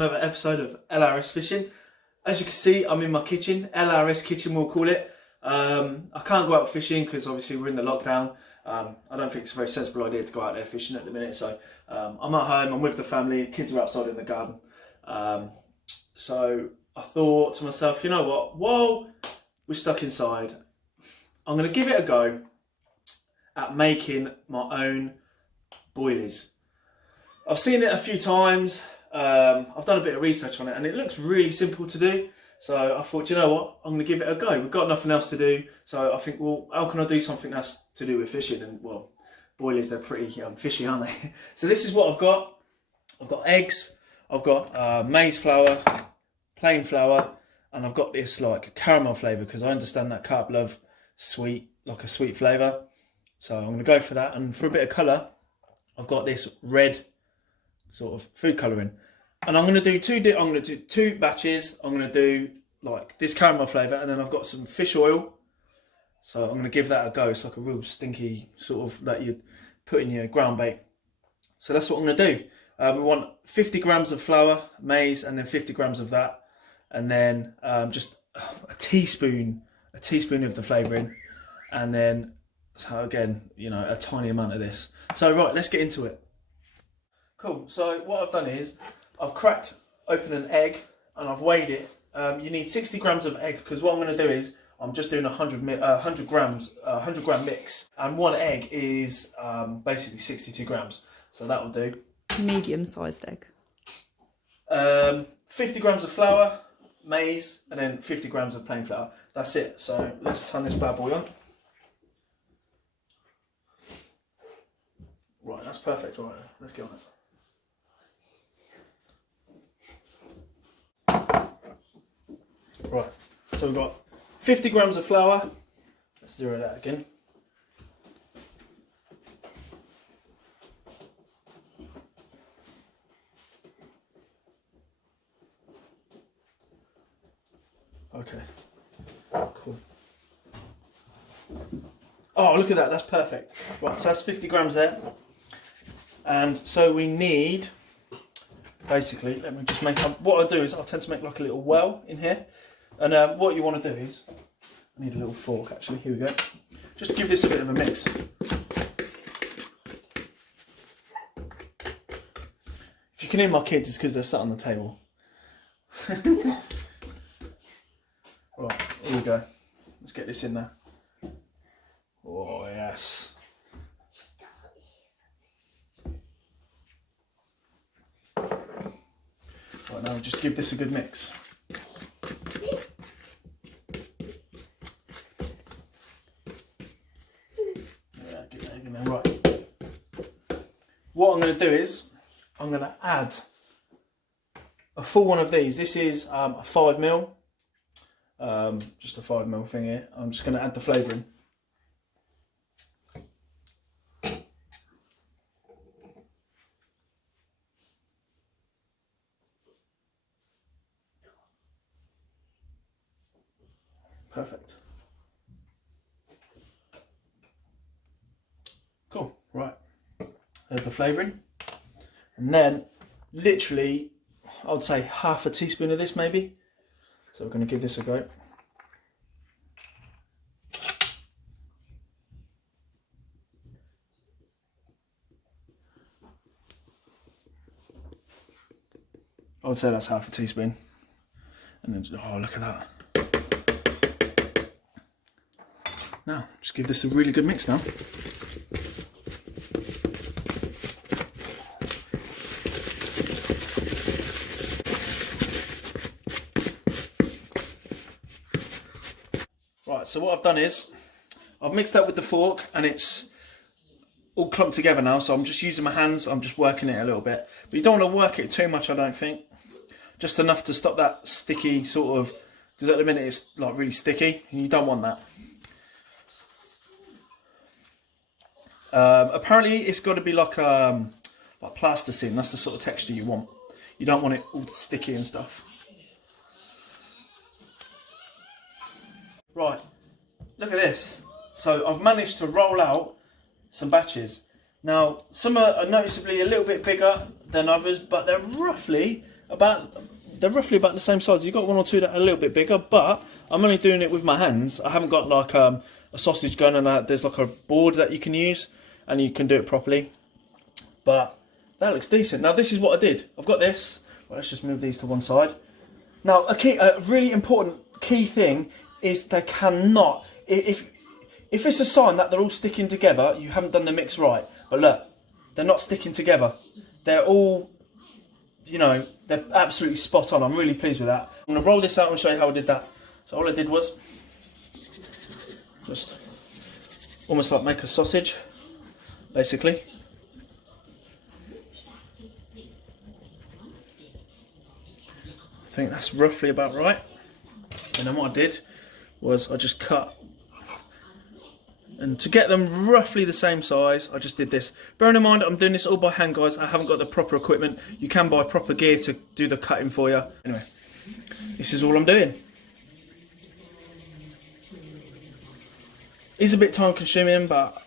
another episode of L.R.S fishing. As you can see, I'm in my kitchen, L.R.S kitchen we'll call it. I can't go out fishing because obviously we're in the lockdown. I don't think it's a very sensible idea to go out there fishing at the minute, so I'm at home, I'm with the family, kids are outside in the garden. So I thought to myself, you know what, while we're stuck inside, I'm going to give it a go at making my own boilies. I've seen it a few times, I've done a bit of research on it and it looks really simple to do. So I thought, you know what, I'm going to give it a go. We've got nothing else to do. So I think, well, how can I do something that's to do with fishing? And well, boilies, they're pretty fishy, aren't they? So this is what I've got. I've got eggs, I've got maize flour, plain flour, and I've got this like caramel flavour because I understand that carp love sweet, like a sweet flavour. So I'm going to go for that. And for a bit of colour, I've got this red sort of food colouring. And I'm going to do two batches. I'm going to do like this caramel flavour, and then I've got some fish oil. So I'm going to give that a go. It's like a real stinky sort of that you put in your ground bait. So that's what I'm going to do. We want 50 grams of flour, maize, and then 50 grams of that. And then just a teaspoon of the flavouring. And then, so again, you know, a tiny amount of this. So right, let's get into it. Cool, so what I've done is, I've cracked open an egg and I've weighed it. You need 60 grams of egg because what I'm going to do is I'm just doing 100 gram mix, and one egg is basically 62 grams. So that will do. Medium-sized egg. 50 grams of flour, maize, and then 50 grams of plain flour. That's it. So let's turn this bad boy on. Right, that's perfect. Right, let's get on it. Right, so we've got 50 grams of flour. Let's zero that again. Okay, cool. Oh, look at that, that's perfect. Right, so that's 50 grams there. And so we need, basically, let me just make up, what I do is I tend to make like a little well in here. And what you want to do is, I need a little fork actually, here we go. Just give this a bit of a mix. If you can hear my kids, it's because they're sat on the table. Right, here we go. Let's get this in there. Oh yes. Right, now just give this a good mix. Right. What I'm going to do is I'm going to add a full one of these. This is a 5mm, just a 5mm thing here. I'm just going to add the flavouring. Perfect. Cool, right. There's the flavouring. And then, literally, I would say half a teaspoon of this maybe. So we're going to give this a go. I would say that's half a teaspoon. And then, oh, look at that. Now, just give this a really good mix now. Right, so what I've done is, I've mixed that with the fork and it's all clumped together now, so I'm just using my hands, I'm just working it a little bit. But you don't want to work it too much, I don't think. Just enough to stop that sticky sort of, because at the minute it's like really sticky and you don't want that. Apparently it's got to be like plasticine, that's the sort of texture you want. You don't want it all sticky and stuff. Right, look at this. So I've managed to roll out some batches. Now, some are noticeably a little bit bigger than others, but they're roughly they're roughly about the same size. You've got one or two that are a little bit bigger, but I'm only doing it with my hands. I haven't got like a sausage gun, and there's like a board that you can use and you can do it properly. But that looks decent. Now this is what I did. I've got this. Well, let's just move these to one side. Now a really important key thing is they cannot, if it's a sign that they're all sticking together, you haven't done the mix right. But look, they're not sticking together. They're all, you know, they're absolutely spot on. I'm really pleased with that. I'm going to roll this out and show you how I did that. So all I did was just almost like make a sausage, basically. I think that's roughly about right. And then what I did was I just cut. And to get them roughly the same size, I just did this. Bearing in mind, I'm doing this all by hand, guys. I haven't got the proper equipment. You can buy proper gear to do the cutting for you. Anyway, this is all I'm doing. It's a bit time consuming, but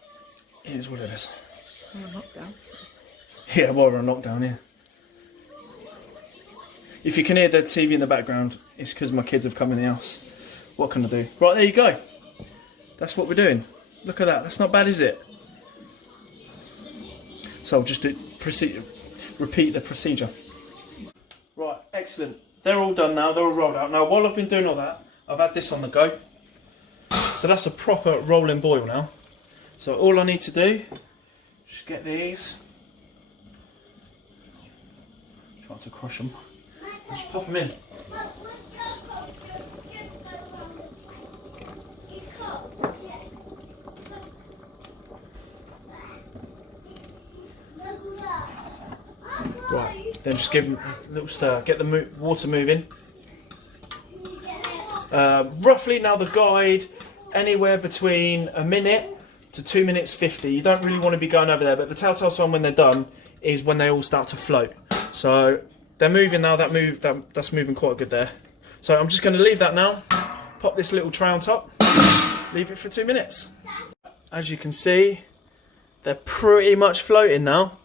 it is what it is. We're on lockdown. Yeah, well, we're on lockdown, yeah. If you can hear the TV in the background, it's because my kids have come in the house. What can I do? Right, there you go. That's what we're doing. Look at that. That's not bad, is it? So I'll just repeat the procedure. Right, excellent. They're all done now. They're all rolled out. Now, while I've been doing all that, I've had this on the go. So that's a proper rolling boil now. So all I need to do, just get these. Try to crush them. Just pop them in. Right, then just give them a little stir, get the water moving. Roughly now the guide, anywhere between a minute to 2 minutes 50. You don't really want to be going over there, but the telltale sign when they're done is when they all start to float. So they're moving now, that's moving quite good there. So I'm just going to leave that now, pop this little tray on top, leave it for 2 minutes. As you can see, they're pretty much floating now.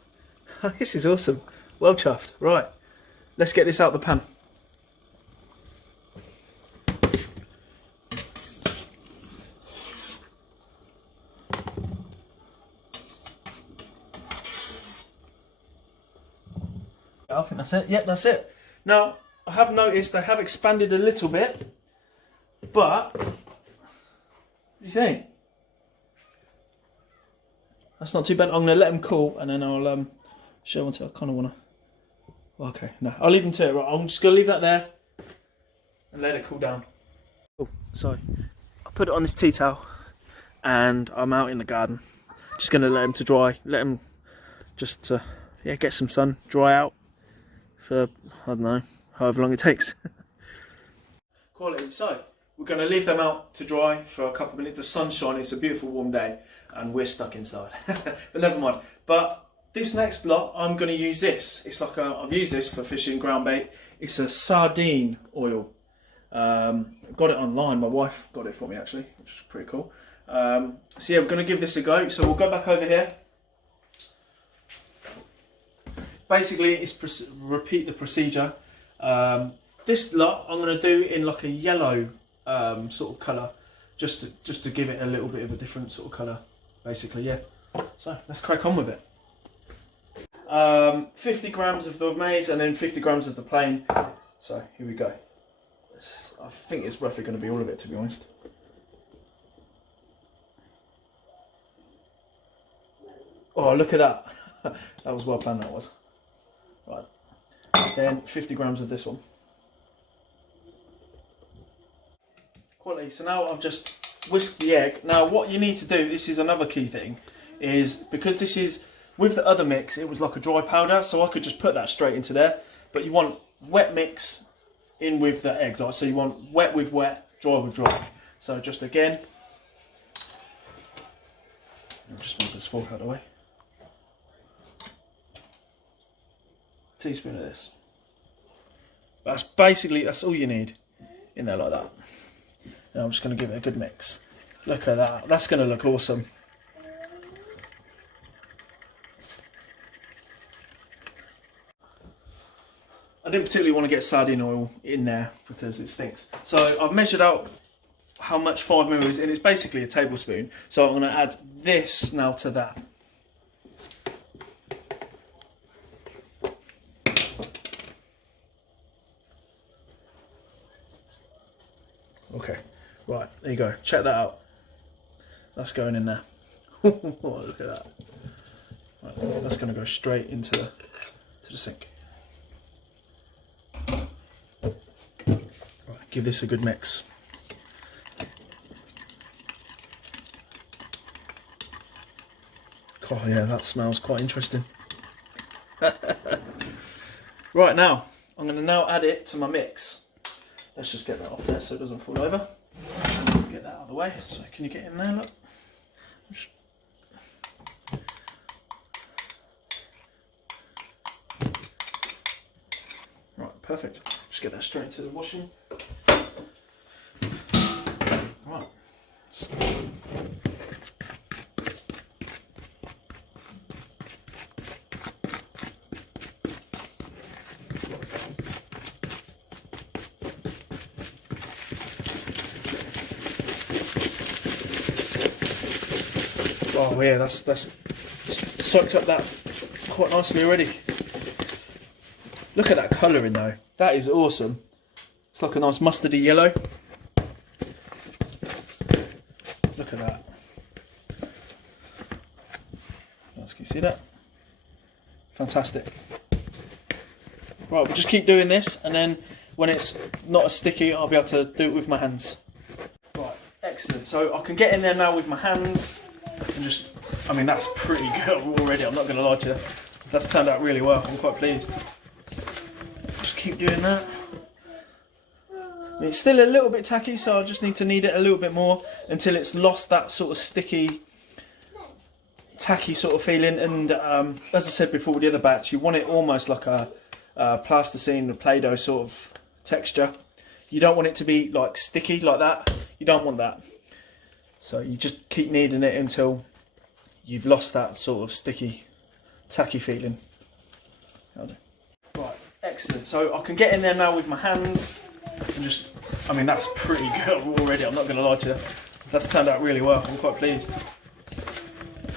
This is awesome. Well chuffed. Right, let's get this out the pan. I think that's it. Yep, that's it. Now, I have noticed they have expanded a little bit, but what do you think? That's not too bad. I'm going to let them cool and then I'll show them to you. I kind of want to... Okay, no, I'll leave them to it. Right, I'm just going to leave that there and let it cool down. Cool. So, I put it on this tea towel and I'm out in the garden. Just going to let them to dry. Let them just get some sun, dry out for, I don't know, however long it takes. Quality. So, we're going to leave them out to dry for a couple of minutes. The sun's shining, it's a beautiful warm day and we're stuck inside. But never mind. But this next lot, I'm going to use this. It's like I've used this for fishing ground bait. It's a sardine oil. Got it online. My wife got it for me actually, which is pretty cool. So yeah, we're going to give this a go. So we'll go back over here. Basically, it's repeat the procedure. This lot I'm going to do in like a yellow sort of colour, just to give it a little bit of a different sort of colour, basically. Yeah. So let's crack on with it. 50 grams of the maize and then 50 grams of the plain. So here we go. I think it's roughly going to be all of it, to be honest. Oh, look at that. That was well planned, that was. Right. Then 50 grams of this one. Quality. So now I've just whisked the egg. Now what you need to do, this is another key thing, is because this is, with the other mix, it was like a dry powder, so I could just put that straight into there. But you want wet mix in with the egg, like, so you want wet with wet, dry with dry. So just again, I'll just move this fork out of the way. Teaspoon of this. That's basically, that's all you need in there like that. And I'm just going to give it a good mix. Look at that. That's going to look awesome. I didn't particularly want to get sardine oil in there because it stinks. So I've measured out how much 5ml is, and it's basically a tablespoon. So I'm going to add this now to that. Okay, right, there you go. Check that out. That's going in there. Look at that. Right, that's going to go straight into the sink. Right, give this a good mix. Oh yeah, that smells quite interesting. Right, now I'm going to now add it to my mix. Let's just get that off there so it doesn't fall over. Get that out of the way. So can you get in there? Look. Just... Right, perfect. Just get that straight into the washing. Right. Oh yeah, that's soaked up that quite nicely already. Look at that colouring though. That is awesome. It's like a nice mustardy yellow. Look at that. Nice, can you see that? Fantastic. Right, we'll just keep doing this, and then when it's not as sticky, I'll be able to do it with my hands. Right, excellent. So I can get in there now with my hands. And just, I mean, that's pretty good already, I'm not going to lie to you. That's turned out really well, I'm quite pleased. Just keep doing that. I mean, it's still a little bit tacky, so I just need to knead it a little bit more until it's lost that sort of sticky, tacky sort of feeling. And as I said before with the other batch, you want it almost like a plasticine or Play-Doh sort of texture. You don't want it to be like sticky like that. You don't want that. So you just keep kneading it until you've lost that sort of sticky, tacky feeling. Right, excellent. So I can get in there now with my hands and just, I mean, that's pretty good already, I'm not going to lie to you. That's turned out really well, I'm quite pleased.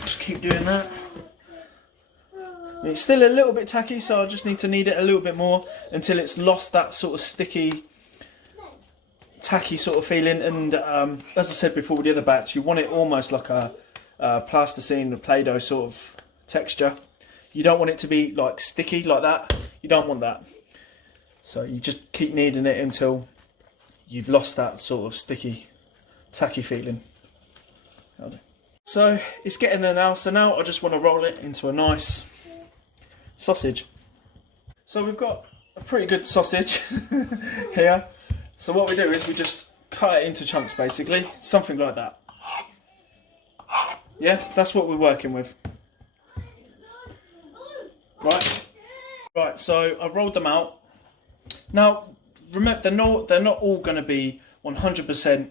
Just keep doing that. I mean, it's still a little bit tacky, so I just need to knead it a little bit more until it's lost that sort of sticky, tacky sort of feeling. And as I said before with the other batch, you want it almost like a plasticine or Play-Doh sort of texture. You don't want it to be like sticky like that. You don't want that. So you just keep kneading it until you've lost that sort of sticky, tacky feeling. So it's getting there now. So now I just want to roll it into a nice sausage. So we've got a pretty good sausage here. So what we do is we just cut it into chunks, basically, something like that. Yeah, that's what we're working with. Right. So I've rolled them out. Now, remember, they're not all going to be 100%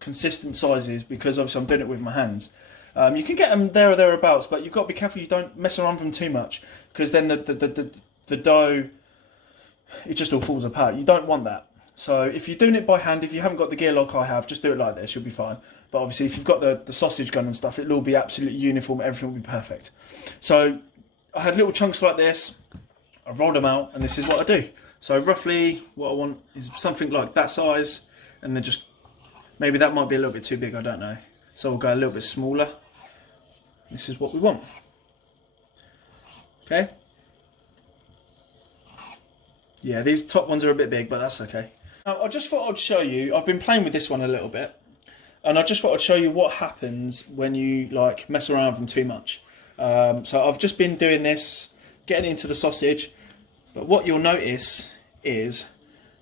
consistent sizes because obviously I'm doing it with my hands. You can get them there or thereabouts, but you've got to be careful you don't mess around with them too much, because then the dough, it just all falls apart. You don't want that. So if you're doing it by hand, if you haven't got the gear like I have, just do it like this, you'll be fine. But obviously if you've got the sausage gun and stuff, it'll all be absolutely uniform, everything will be perfect. So I had little chunks like this, I rolled them out, and this is what I do. So roughly what I want is something like that size, and then just, maybe that might be a little bit too big, I don't know. So we'll go a little bit smaller. This is what we want. Okay. Yeah, these top ones are a bit big, but that's okay. Now, I just thought I'd show you, I've been playing with this one a little bit, and I just thought I'd show you what happens when you like mess around with them too much. So I've just been doing this, getting into the sausage, but what you'll notice is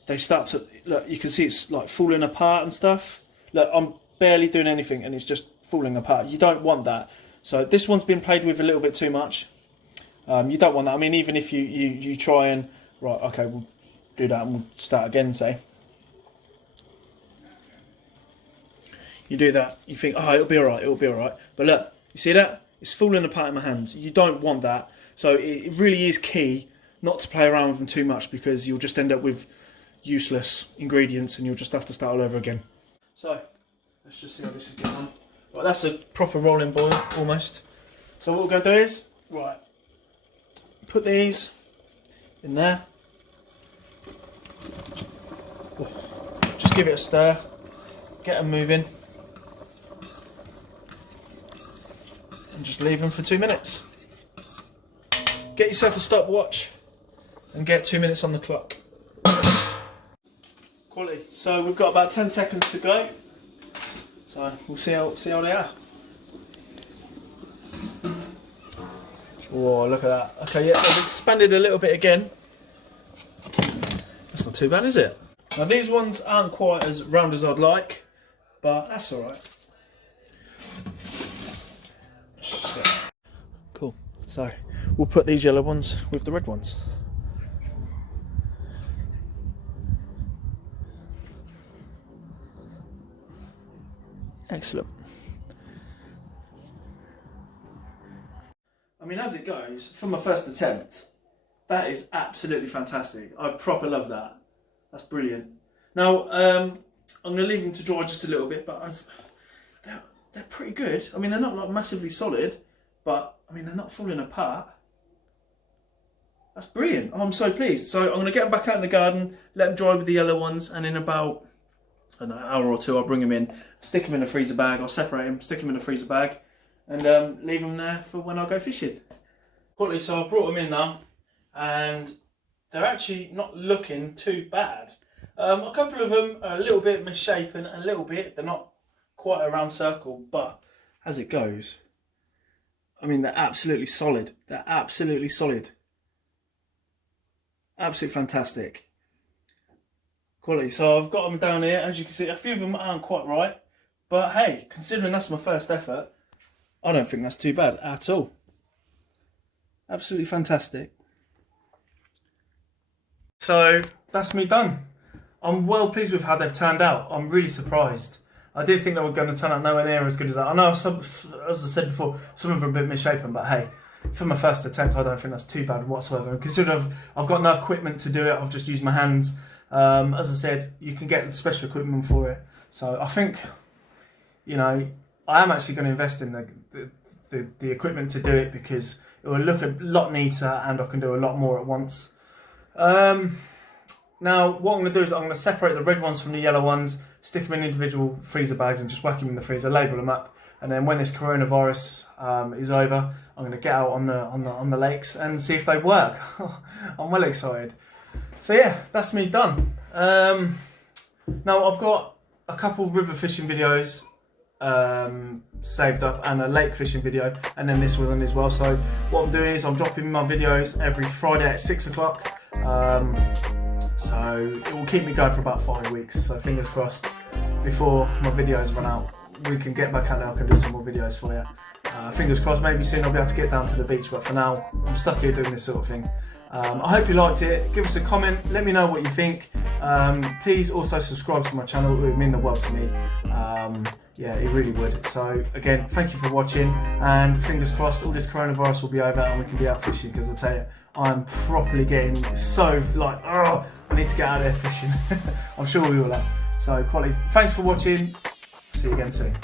they start to, look, you can see it's like falling apart and stuff. Look, I'm barely doing anything and it's just falling apart. You don't want that. So this one's been played with a little bit too much. You don't want that. I mean, even if you try and, right, okay, we'll do that and we'll start again, say. You do that, you think, oh, it'll be all right. But look, you see that? It's falling apart in my hands. You don't want that. So it really is key not to play around with them too much, because you'll just end up with useless ingredients and you'll just have to start all over again. So let's just see how this is going on. Right, that's a proper rolling boil almost. So what we're going to do is, right, put these in there. Just give it a stir, get them moving, and just leave them for 2 minutes. Get yourself a stopwatch and get 2 minutes on the clock. Quality. So we've got about 10 seconds to go. So we'll see how they are. Whoa, look at that. Okay, yeah, they've expanded a little bit again. That's not too bad, is it? Now these ones aren't quite as round as I'd like, but that's alright. Cool. So we'll put these yellow ones with the red ones. Excellent. I mean, as it goes, for my first attempt, that is absolutely fantastic. I proper love that. That's brilliant. Now, I'm going to leave them to dry just a little bit, but they're pretty good. I mean, they're not like massively solid, but I mean, they're not falling apart. That's brilliant. Oh, I'm so pleased. So I'm going to get them back out in the garden, let them dry with the yellow ones, and in about an hour or two, I'll bring them in, stick them in a freezer bag. I'll separate them, stick them in a freezer bag, and leave them there for when I go fishing. Quality. So I've brought them in now, and they're actually not looking too bad. A couple of them are a little bit misshapen, a little bit. They're not quite a round circle, but as it goes, I mean, they're absolutely solid. They're absolutely solid. Absolutely fantastic. Quality. So I've got them down here. As you can see, a few of them aren't quite right, but hey, considering that's my first effort, I don't think that's too bad at all. Absolutely fantastic. So that's me done. I'm well pleased with how they've turned out. I'm really surprised. I did think they were going to turn out nowhere near as good as that. I know, as I said before, some of them are a bit misshapen, but hey, for my first attempt, I don't think that's too bad whatsoever. And considering I've got no equipment to do it, I've just used my hands. As I said, you can get special equipment for it. So I think, you know, I am actually going to invest in the equipment to do it, because it will look a lot neater and I can do a lot more at once. Now, what I'm going to do is I'm going to separate the red ones from the yellow ones, stick them in individual freezer bags and just whack them in the freezer, label them up. And then when this coronavirus is over, I'm going to get out on the lakes and see if they work. I'm well excited. So yeah, that's me done. Now I've got a couple river fishing videos saved up and a lake fishing video, and then this one as well. So what I'm doing is I'm dropping my videos every Friday at 6 o'clock. So it will keep me going for about 5 weeks. So fingers crossed, before my videos run out, we can get back out there. I can do some more videos for you. Fingers crossed, maybe soon I'll be able to get down to the beach, but for now, I'm stuck here doing this sort of thing. I hope you liked it. Give us a comment, let me know what you think. Please also subscribe to my channel, it would mean the world to me. Yeah, it really would. So again, thank you for watching, and fingers crossed all this coronavirus will be over and we can be out fishing, because I tell you, I'm properly getting so like, oh, I need to get out there fishing. I'm sure we all are. So quality, thanks for watching, see you again soon.